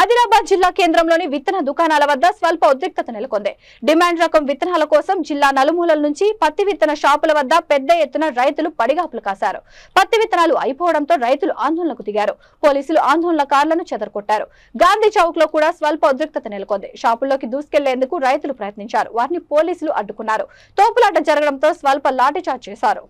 ఆదిలాబాద్ జిల్లా కేంద్రంలోని విత్తన దుకాణాల వద్ద స్వల్ప ఉద్రిక్తత నెలకొంది. డిమాండ్ రకం విత్తనాల కోసం జిల్లా నలుమూలల నుంచి పత్తి విత్తన షాపుల వద్ద పెద్ద ఎత్తున రైతులు పడిగాపులు కాశారు. పత్తి విత్తనాలు అయిపోవడంతో రైతులు ఆందోళనకు దిగారు. పోలీసులు ఆందోళనకారులను చెదరగొట్టారు. గాంధీ చౌక్ లో కూడా స్వల్ప ఉద్రిక్తత నెలకొంది. షాపుల్లోకి దూసుకెళ్లేందుకు రైతులు ప్రయత్నించారు. వారిని పోలీసులు అడ్డుకున్నారు. తోపులాట జరగడంతో స్వల్ప లాఠీచార్జ్ చేశారు.